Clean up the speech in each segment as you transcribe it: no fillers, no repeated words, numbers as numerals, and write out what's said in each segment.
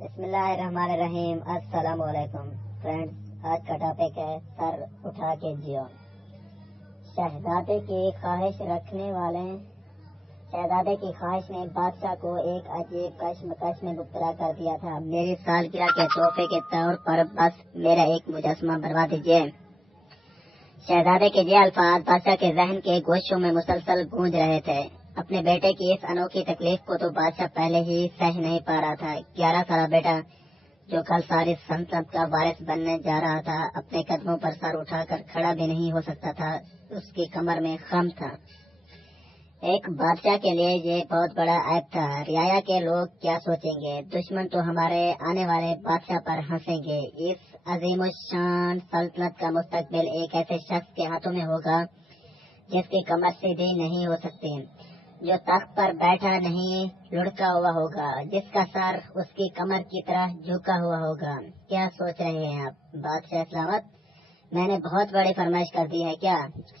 بسم اللہ الرحمن الرحیم۔ السلام علیکم فرینڈز، آج کا ٹاپک ہے سر اٹھا کے جیو۔ شہزادے کی خواہش نے بادشاہ کو ایک عجیب کشمکش میں مبتلا کر دیا تھا۔ میری سالگرہ کے تحفے کے طور پر بس میرا ایک مجسمہ بنوا دیجیے۔ شہزادے کے یہ الفاظ بادشاہ کے ذہن کے گوشوں میں مسلسل گونج رہے تھے۔ اپنے بیٹے کی اس انوکھی تکلیف کو تو بادشاہ پہلے ہی سہ نہیں پا رہا تھا۔ 11 سالہ بیٹا جو کل ساری سلطنت کا وارث بننے جا رہا تھا، اپنے قدموں پر سر اٹھا کر کھڑا بھی نہیں ہو سکتا تھا۔ اس کی کمر میں خم تھا۔ ایک بادشاہ کے لیے یہ بہت بڑا عیب تھا۔ رعایا کے لوگ کیا سوچیں گے؟ دشمن تو ہمارے آنے والے بادشاہ پر ہنسیں گے۔ اس عظیم الشان سلطنت کا مستقبل ایک ایسے شخص کے ہاتھوں میں ہوگا جس کی کمر سیدھی نہیں ہو سکتی، جو تخت پر بیٹھا نہیں لڑکا ہوا ہوگا، جس کا سر اس کی کمر کی طرح جھکا ہوا ہوگا۔ کیا سوچ رہے ہیں آپ؟ بادشاہ سلامت، میں نے بہت بڑی فرمائش کر دی ہے کیا؟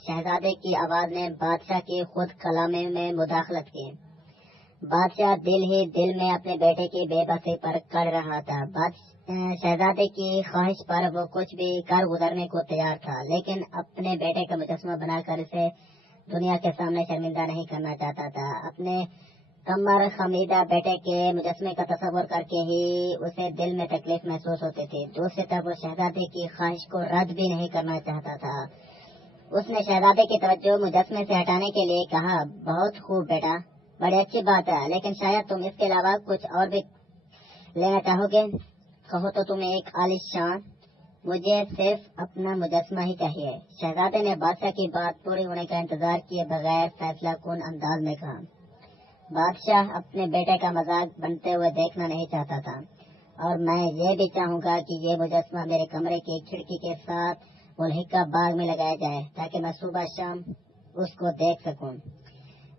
شہزادے کی آواز نے بادشاہ کی خود کلامی میں مداخلت کی۔ بادشاہ دل ہی دل میں اپنے بیٹے کی بے بسی پر کڑ رہا تھا۔ شہزادے کی خواہش پر وہ کچھ بھی کر گزرنے کو تیار تھا، لیکن اپنے بیٹے کا مجسمہ بنا کر اسے دنیا کے سامنے شرمندہ نہیں کرنا چاہتا تھا۔ اپنے کمر خمیدہ بیٹے کے مجسمے کا تصور کر کے ہی اسے دل میں تکلیف محسوس ہوتی تھی۔ دوسری طرف وہ شہزادے کی خواہش کو رد بھی نہیں کرنا چاہتا تھا۔ اس نے شہزادے کی توجہ مجسمے سے ہٹانے کے لیے کہا، بہت خوب بیٹا، بڑی اچھی بات ہے، لیکن شاید تم اس کے علاوہ کچھ اور بھی لینا چاہو گے۔ کہو تو تمہیں ایک عالیشان۔ مجھے صرف اپنا مجسمہ ہی چاہیے۔ شہزادے نے بادشاہ کی بات پوری ہونے کا انتظار کیے بغیر فیصلہ کن انداز میں کہا۔ بادشاہ اپنے بیٹے کا مذاق بنتے ہوئے دیکھنا نہیں چاہتا تھا، اور میں یہ بھی چاہوں گا کہ یہ مجسمہ میرے کمرے کی کھڑکی کے ساتھ ملحقہ باغ میں لگایا جائے تاکہ میں صبح شام اس کو دیکھ سکوں۔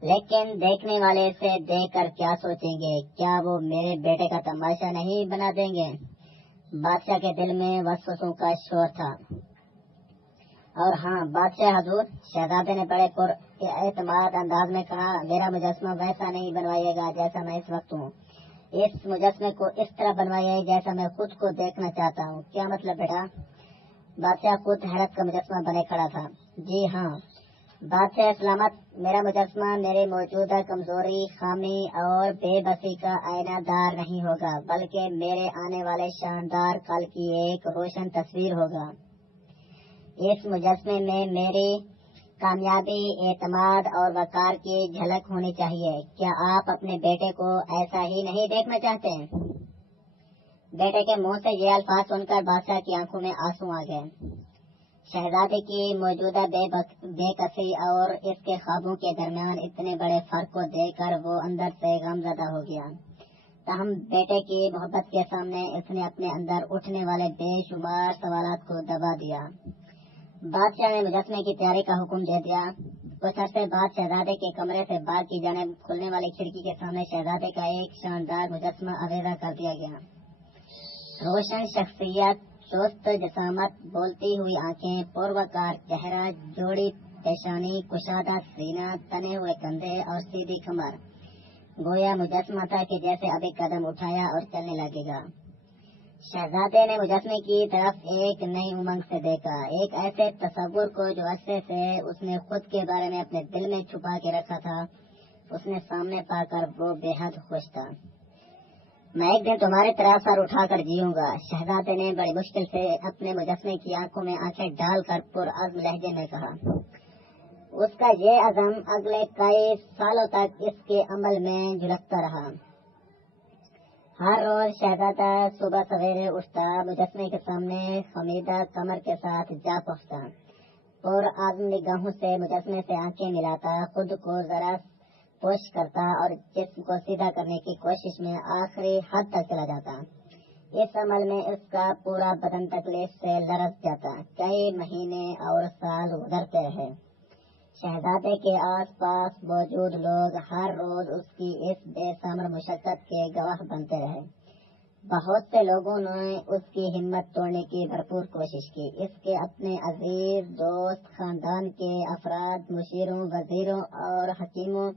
لیکن دیکھنے والے اسے دیکھ کر کیا سوچیں گے؟ کیا وہ میرے بیٹے کا تماشا نہیں بنا دیں گے؟ بادشاہ کے دل میں وسوسوں کا شور تھا۔ اور ہاں بادشاہ حضور، شہزادے نے بڑے پر اعتماد انداز میں کہا، میرا مجسمہ ویسا نہیں بنوائیے گا جیسا میں اس وقت ہوں۔ اس مجسمے کو اس طرح بنوائیے جیسا میں خود کو دیکھنا چاہتا ہوں۔ کیا مطلب بیٹا؟ بادشاہ خود حیرت کا مجسمہ بنے کھڑا تھا۔ جی ہاں بادشاہ سلامت، میرا مجسمہ میرے موجودہ کمزوری، خامی اور بے بسی کا آئینہ دار نہیں ہوگا، بلکہ میرے آنے والے شاندار کل کی ایک روشن تصویر ہوگا۔ اس مجسمے میں میری کامیابی، اعتماد اور وقار کی جھلک ہونی چاہیے۔ کیا آپ اپنے بیٹے کو ایسا ہی نہیں دیکھنا چاہتے؟ بیٹے کے منہ سے یہ الفاظ سن کر بادشاہ کی آنکھوں میں آنسو آ گئے۔ شہزادے کی موجودہ بے کسی اور اس کے خوابوں کے درمیان اتنے بڑے فرق کو دیکھ کر وہ اندر سے غم زدہ ہو گیا۔ تاہم بیٹے کی محبت کے سامنے اس نے اپنے اندر اٹھنے والے بے شمار سوالات کو دبا دیا۔ بادشاہ نے مجسمے کی تیاری کا حکم دے دیا۔ کچھ عرصے بعد شہزادے کے کمرے سے باغ کی جانب کھلنے والی کھڑکی کے سامنے شہزادے کا ایک شاندار مجسمہ آویزاں کر دیا گیا۔ روشن شخصیت، چست جسامت، بولتی ہوئی آنکھیں، پروکار چہرہ، جوڑی پیشانی، کشادہ سینہ، تنے ہوئے کندھے اور سیدھی کمر، گویا مجسمہ تھا کہ جیسے ابھی قدم اٹھایا اور چلنے لگے گا۔ شہزادے نے مجسمے کی طرف ایک نئی امنگ سے دیکھا، ایک ایسے تصور کو جو عرصے سے اس نے خود کے بارے میں اپنے دل میں چھپا کے رکھا تھا، اس نے سامنے پا کر وہ بے حد خوش تھا۔ میں ایک دن تمہاری طرح سر اٹھا کر جیوں گا، شہزادے نے بڑی مشکل سے اپنے مجسمے کی آنکھوں میں آنکھیں ڈال کر پرعزم لہجے میں کہا۔ اس کا یہ عزم اگلے کئی سالوں تک اس کے عمل میں جھلکتا رہا۔ ہر روز شہزادہ صبح سویرے اٹھتا، مجسمے کے سامنے خمیدہ کمر کے ساتھ جا پہنچتا، پرعزم نگاہوں سے مجسمے سے آنکھیں ملاتا، خود کو ذرا پش کرتا اور جسم کو سیدھا کرنے کی کوشش میں آخری حد تک چلا جاتا۔ اس عمل میں اس کا پورا بدن تکلیف سے لرز جاتا۔ کئی مہینے اور سال گزرتے رہے۔ شہزادے کے آس پاس موجود لوگ ہر روز اس کی اس بے ثمر مشقت کے گواہ بنتے رہے۔ بہت سے لوگوں نے اس کی ہمت توڑنے کی بھرپور کوشش کی۔ اس کے اپنے عزیز دوست، خاندان کے افراد، مشیروں، وزیروں اور حکیموں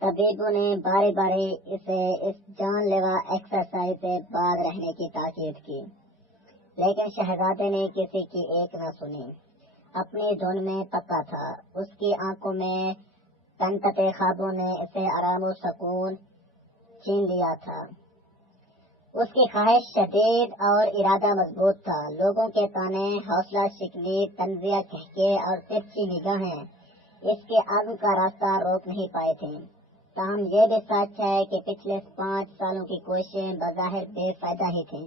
طبیبوں نے بارے بارے اسے اس جان لیوا ایکسرسائز سے باز رہنے کی تاکید کی، لیکن شہزادے نے کسی کی ایک نہ سنی۔ اپنی دھن میں پکا تھا، اس کی آنکھوں میں تنکتے خوابوں نے اسے آرام و سکون چھین لیا تھا۔ اس کی خواہش شدید اور ارادہ مضبوط تھا۔ لوگوں کے تانے، حوصلہ شکنی، طنزیہ کہکے اور ترچھی نگاہیں اس کے عزم کا راستہ روک نہیں پائے تھے۔ تاہم یہ بھی سچ ہے کہ پچھلے 5 سالوں کی کوششیں بظاہر بے فائدہ ہی تھیں۔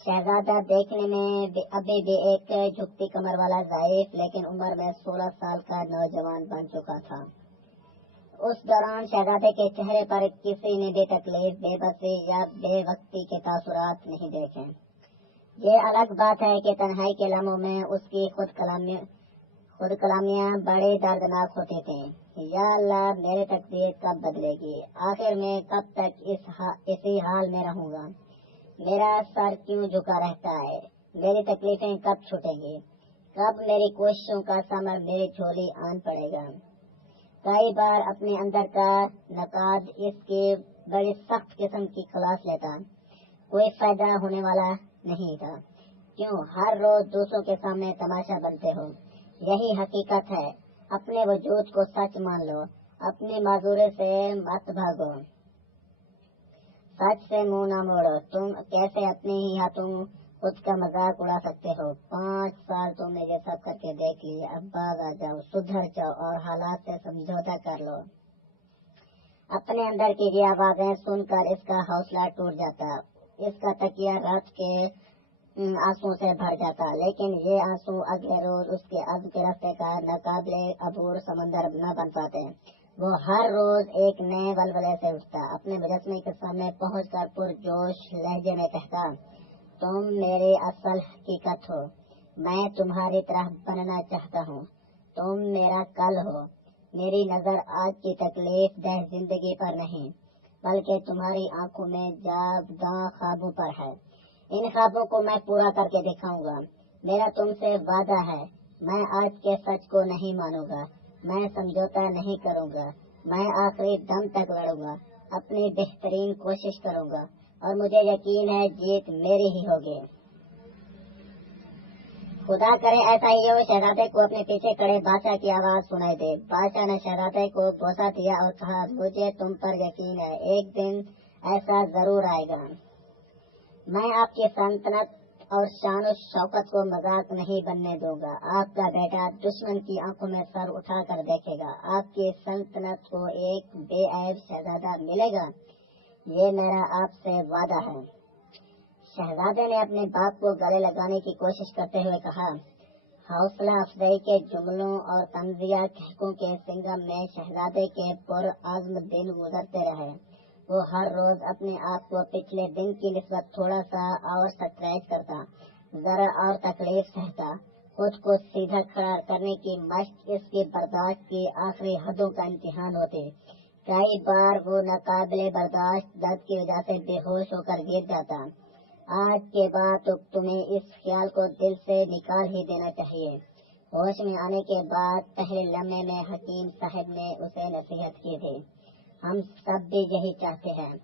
شہزادہ دیکھنے میں ابھی بھی ایک جھکتی کمر والا ضعیف لیکن عمر میں 16 سال کا نوجوان بن چکا تھا۔ اس دوران شہزادے کے چہرے پر کسی نے بھی تکلیف، بے بسی یا بے وقتی کے تاثرات نہیں دیکھے۔ یہ الگ بات ہے کہ تنہائی کے لمحوں میں اس کی خود کلامیاں بڑی دردناک ہوتی تھیں۔ یا اللہ، میری تقدیر کب بدلے گی؟ آخر میں کب تک اسی حال میں رہوں گا؟ میرا سر کیوں جھکا رہتا ہے؟ میری تکلیفیں کب چھوٹیں گی؟ کب میری کوششوں کا ثمر میری جھولی آن پڑے گا؟ کئی بار اپنے اندر کا نقاد اس کی بڑی سخت قسم کی کلاس لیتا، کوئی فائدہ ہونے والا نہیں تھا۔ کیوں ہر روز دوسروں کے سامنے تماشا بنتے ہو؟ یہی حقیقت ہے۔ اپنے وجود کو سچ مان لو، اپنی معذوری سے مت بھاگو، سچ سے منہ نہ موڑو۔ تم کیسے اپنے ہی ہاتھوں خود کا مذاق اڑا سکتے ہو؟ 5 سال تم نے یہ سب کر کے دیکھ لیے، اب باز آ جاؤ، سدھر جاؤ اور حالات سے سمجھوتا کر لو۔ اپنے اندر کی یہ آوازیں سن کر اس کا حوصلہ ٹوٹ جاتا، اس کا تکیہ رات کے آنسو سے بھر جاتا، لیکن یہ آنسو اگلے روز اس کے عزم کے راستے کا ناقابل عبور سمندر نہ بن پاتے۔ وہ ہر روز ایک نئے ولولے سے اٹھتا، اپنے مجسمے کے سامنے پہنچ کر پرجوش لہجے میں کہتا، تم میری اصل حقیقت ہو، میں تمہاری طرح بننا چاہتا ہوں، تم میرا کل ہو۔ میری نظر آج کی تکلیف دہ زندگی پر نہیں، بلکہ تمہاری آنکھوں میں جاوداں خوابوں پر ہے۔ ان خوابوں کو میں پورا کر کے دکھاؤں گا۔ میرا تم سے وعدہ ہے، میں آج کے سچ کو نہیں مانوں گا، میں سمجھوتا نہیں کروں گا، میں آخری دم تک لڑوں گا، اپنی بہترین کوشش کروں گا، اور مجھے یقین ہے جیت میری ہی ہوگی۔ خدا کرے ایسا ہی ہو۔ شہزادے کو اپنے پیچھے کھڑے بادشاہ کی آواز سنائی دے۔ بادشاہ نے شہزادے کو بوسہ دیا اور کہا، مجھے تم پر یقین ہے، ایک دن ایسا ضرور آئے گا۔ میں آپ کی سلطنت اور شان و شوکت کو مذاق نہیں بننے دوں گا۔ آپ کا بیٹا دشمن کی آنکھوں میں سر اٹھا کر دیکھے گا، آپ کی سلطنت کو ایک بے عیب شہزادہ ملے گا، یہ میرا آپ سے وعدہ ہے۔ شہزادے نے اپنے باپ کو گلے لگانے کی کوشش کرتے ہوئے کہا۔ حوصلہ افزائی کے جملوں اور طنزیہ کہکوں کے سنگم میں شہزادے کے پرعزم دن گزرتے رہے۔ وہ ہر روز اپنے آپ کو پچھلے دن کی نسبت تھوڑا سا اور سٹریچ کرتا، ذرا اور تکلیف سہتا۔ خود کو سیدھا کھڑا کرنے کی مشق اس کی برداشت کی آخری حدوں کا امتحان ہوتی۔ کئی بار وہ ناقابل برداشت درد کی وجہ سے بے ہوش ہو کر گر جاتا۔ آج کے بعد تو تمہیں اس خیال کو دل سے نکال ہی دینا چاہیے۔ ہوش میں آنے کے بعد پہلے لمحے میں حکیم صاحب نے اسے نصیحت کی تھی، ہم سب بھی یہی چاہتے ہیں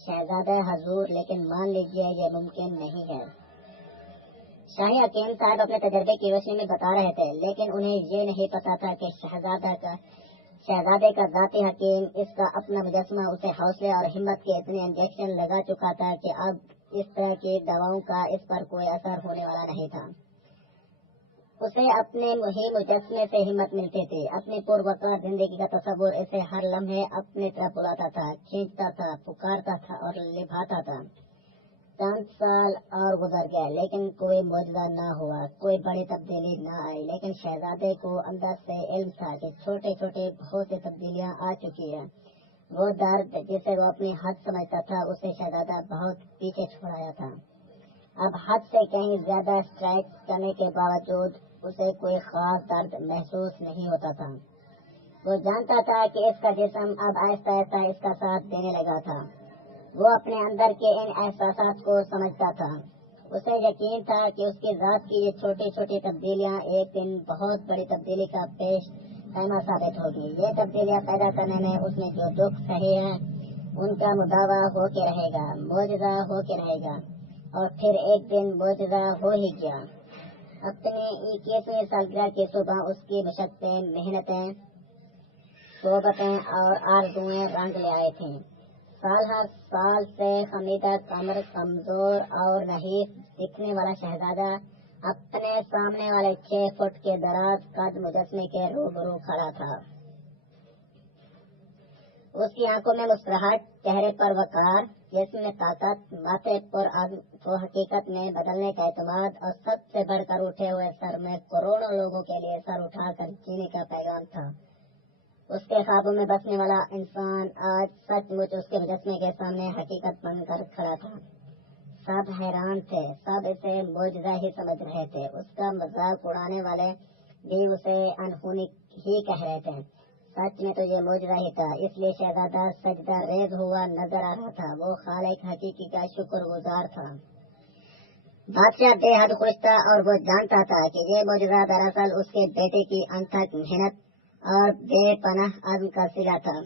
شہزادہ حضور، لیکن مان لیجیے یہ ممکن نہیں ہے۔ شاہی حکیم صاحب اپنے تجربے کی روشنی میں بتا رہے تھے، لیکن انہیں یہ نہیں پتا تھا کہ شہزادے کا ذاتی حکیم، اس کا اپنا مجسمہ اسے حوصلے اور ہمت کے اتنے انجیکشن لگا چکا تھا کہ اب اس طرح کی دواؤں کا اس پر کوئی اثر ہونے والا نہیں تھا۔ اسے اپنے ہی مجسمے سے ہمت ملتی تھی۔ اپنی پروقار زندگی کا تصور اسے ہر لمحے اپنی طرف بلاتا تھا، کھینچتا تھا، پکارتا تھا اور لبھاتا تھا۔ چند سال اور گزر گئے، لیکن کوئی معجزہ نہ ہوا، کوئی بڑی تبدیلی نہ آئی، لیکن شہزادے کو اندر سے علم تھا کہ چھوٹے چھوٹے بہت سی تبدیلیاں آ چکی ہیں۔ وہ درد جسے وہ اپنی حد سمجھتا تھا، اسے شہزادہ بہت پیچھے چھوڑایا تھا۔ اب حد سے کہیں زیادہ اسٹرائک کرنے کے باوجود اسے کوئی خاص درد محسوس نہیں ہوتا تھا۔ وہ جانتا تھا کہ اس کا جسم اب آہستہ آہستہ اس کا ساتھ دینے لگا تھا۔ وہ اپنے اندر کے ان احساسات کو سمجھتا تھا۔ اسے یقین تھا کہ اس کی ذات کی یہ چھوٹی چھوٹی تبدیلیاں ایک دن بہت بڑی تبدیلی کا پیش خیمہ ثابت ہوگی۔ یہ تبدیلیاں پیدا کرنے میں اس نے جو دکھ سہے ہیں ان کا مداوع ہو کے رہے گا، معجزہ ہو کے رہے گا، اور پھر ایک دن معجزہ ہو ہی گیا۔ اپنی 21ویں سالگرہ کی صبح اس کی مشقتیں، محنتیں، صحبتیں اور آرزوئیں رنگ لے آئی تھیں۔ سال ہر سال سے خمیدہ کمر، کمزور اور نحیف دکھنے والا شہزادہ اپنے سامنے والے 6 فٹ کے دراز قد مجسمے کے روبرو کھڑا تھا۔ اس کی آنکھوں میں مسکراہٹ، چہرے پر وقار، جسم میں طاقت، ماتھے پر عزم کو حقیقت میں بدلنے کا اعتماد، اور سب سے بڑھ کر اٹھے ہوئے سر میں کروڑوں لوگوں کے لیے سر اٹھا کر جینے کا پیغام تھا۔ اس کے خوابوں میں بسنے والا انسان آج سچ مچ اس کے مجسمے کے سامنے حقیقت بن کر کھڑا تھا۔ سب حیران تھے، سب اسے معجزہ ہی سمجھ رہے تھے۔ اس کا مذاق اڑانے والے بھی اسے انہونی ہی کہہ رہے تھے۔ سچ میں تو یہ معجزہ ہی تھا، اس لیے شہزادہ سجدہ ریز ہوا نظر آ رہا تھا۔ وہ خالق حقیقی کا شکر گزار تھا۔ بادشاہ بے حد خوش تھا اور وہ جانتا تھا کہ یہ معجزہ دراصل اس کے بیٹے کی انتھک محنت اور بے پناہ عزم کا صلہ تھا۔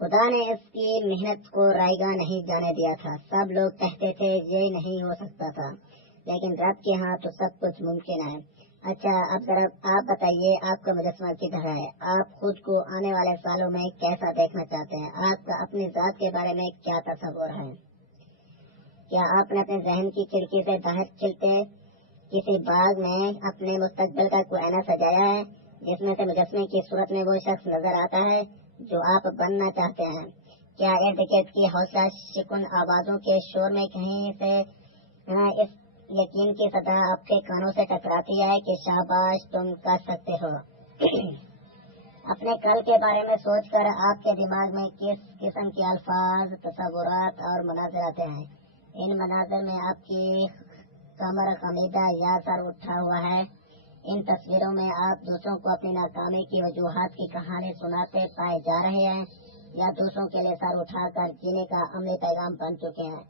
خدا نے اس کی محنت کو رائیگاں نہیں جانے دیا تھا۔ سب لوگ کہتے تھے یہ نہیں ہو سکتا تھا، لیکن رب کے ہاں تو سب کچھ ممکن ہے۔ اچھا، اب ذرا آپ بتائیے، آپ کا مجسمہ کدھر ہے؟ آپ خود کو آنے والے سالوں میں کیسا دیکھنا چاہتے ہیں؟ آپ کا اپنی ذات کے بارے میں کیا تصور ہے؟ کیا آپ نے اپنے ذہن کی کھڑکی سے باہر چلتے کسی باغ میں اپنے مستقبل کا کوئی آئینہ سجایا ہے، جس میں سے مجسمے کی صورت میں وہ شخص نظر آتا ہے جو آپ بننا چاہتے ہیں؟ کیا ارد گرد کی حوصلہ شکن آوازوں کے شور میں کہیں سے اس یقین کی صدا آپ کے کانوں سے ٹکراتی ہے کہ شاباش، تم کر سکتے ہو؟ اپنے کل کے بارے میں سوچ کر آپ کے دماغ میں کس قسم کے الفاظ، تصورات اور مناظر آتے ہیں؟ ان مناظر میں آپ کی کمر خمیدہ یا سر اٹھا ہوا ہے؟ ان تصویروں میں آپ دوسروں کو اپنی ناکامی کی وجوہات کی کہانی سناتے پائے جا رہے ہیں، یا دوسروں کے لیے سر اٹھا کر جینے کا عملی پیغام بن چکے ہیں؟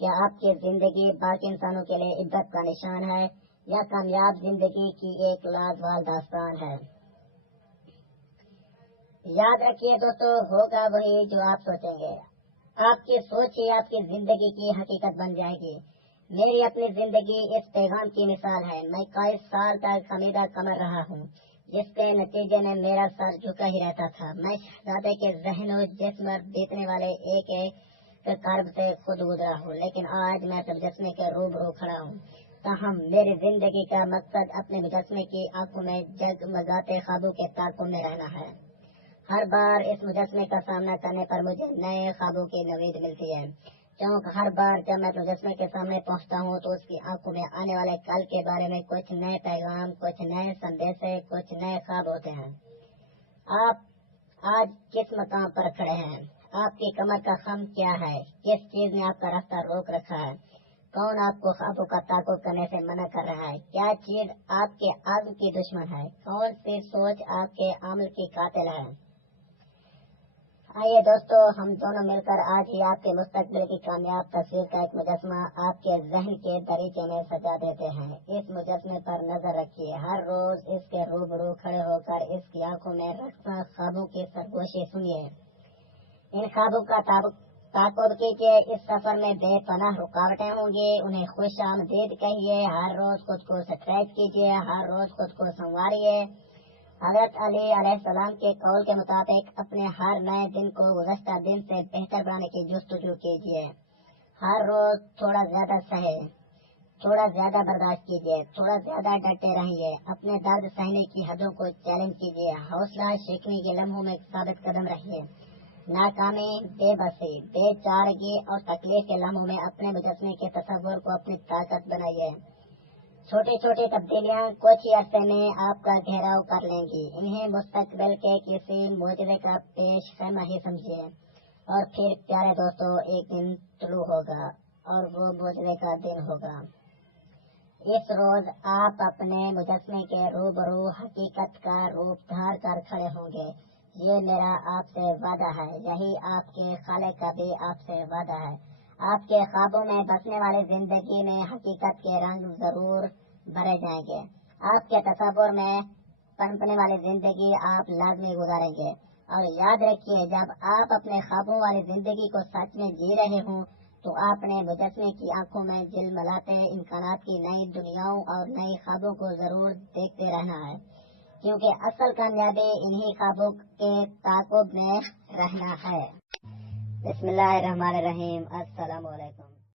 کیا آپ کی زندگی باقی انسانوں کے لیے عبرت کا نشان ہے، یا کامیاب زندگی کی ایک لازوال داستان ہے؟ یاد رکھیے دوستو، ہوگا وہی جو آپ سوچیں گے۔ آپ کی سوچ ہی آپ کی زندگی کی حقیقت بن جائے گی۔ میری اپنی زندگی اس پیغام کی مثال ہے۔ میں کئی سال تک خمیدہ کمر رہا ہوں، جس کے نتیجے میں میرا سر جھکا ہی رہتا تھا۔ میں شہزادے کے ذہن و جسم پر بیتنے والے ایک کرب سے خود گزرا ہوں، لیکن آج میں اپنے مجسمے کے روبرو کھڑا ہوں۔ تاہم میری زندگی کا مقصد اپنے مجسمے کی آنکھوں میں جگمگاتے خوابوں کے تاکوں میں رہنا ہے۔ ہر بار اس مجسمے کا سامنا کرنے پر مجھے نئے خوابوں کی نوید ملتی ہے، کیونکہ ہر بار جب میں مجسمے کے سامنے پہنچتا ہوں تو اس کی آنکھوں میں آنے والے کل کے بارے میں کچھ نئے پیغام، کچھ نئے سندیشے، کچھ نئے خواب ہوتے ہیں۔ آپ آج کس مقام پر کھڑے ہیں؟ آپ کی کمر کا خم کیا ہے؟ کس چیز نے آپ کا راستہ روک رکھا ہے؟ کون آپ کو خوابوں کا تعاقب کرنے سے منع کر رہا ہے؟ کیا چیز آپ کے عزم کی دشمن ہے؟ کون سی سوچ آپ کے عمل کی قاتل ہے؟ آئیے دوستو، ہم دونوں مل کر آج ہی آپ کے مستقبل کی کامیاب تصویر کا ایک مجسمہ آپ کے ذہن کے دریچے میں سجا دیتے ہیں۔ اس مجسمے پر نظر رکھیے، ہر روز اس کے روبرو کھڑے ہو کر اس کی آنکھوں میں رقصاں خوابوں کی سرگوشی سنیے۔ ان خوابوں کا تعاقب کیجیے۔ اس سفر میں بے پناہ رکاوٹیں ہوں گی، انہیں خوش آمدید کہیے۔ ہر روز خود کو اسٹریچ کیجیے، ہر روز خود کو سنواریے۔ حضرت علی علیہ السلام کے قول کے مطابق اپنے ہر نئے دن کو گزشتہ دن سے بہتر بنانے کی جستجو کیجیے۔ ہر روز تھوڑا زیادہ سہے، تھوڑا زیادہ برداشت کیجیے، تھوڑا زیادہ ڈٹے رہیے۔ اپنے درد سہنے کی حدوں کو چیلنج کیجیے۔ حوصلہ شکنی کے لمحوں میں ثابت قدم رہیے۔ ناکامی، بے بسی، بے چارگی اور تکلیف کے لمحوں میں اپنے مجسمے کے تصور کو اپنی طاقت بنائیے۔ چھوٹی چھوٹی تبدیلیاں کچھ ہی عرصے میں آپ کا گھیراؤ کر لیں گی۔ انہیں مستقبل کے کسی معجزے کا پیش خیمہ ہی سمجھیے، اور پھر پیارے دوستو، ایک دن طلوع ہوگا اور وہ معجزے کا دن ہوگا۔ اس روز آپ اپنے مجسمے کے روبرو حقیقت کا روپ دھار کر کھڑے ہوں گے۔ یہ میرا آپ سے وعدہ ہے، یہی آپ کے خالق کا بھی آپ سے وعدہ ہے۔ آپ کے خوابوں میں بسنے والی زندگی میں حقیقت کے رنگ ضرور بھرے جائیں گے۔ آپ کے تصور میں پنپنے والی زندگی آپ لازمی گزاریں گے۔ اور یاد رکھیے، جب آپ اپنے خوابوں والی زندگی کو سچ میں جی رہے ہوں تو اپنے مجسمے کی آنکھوں میں جلملاتے امکانات کی نئی دنیاؤں اور نئے خوابوں کو ضرور دیکھتے رہنا ہے، کیونکہ اصل کامیابی انہی خوابوں کے تعاقب میں رہنا ہے۔ بسم اللہ الرحمن الرحیم۔ السلام علیکم۔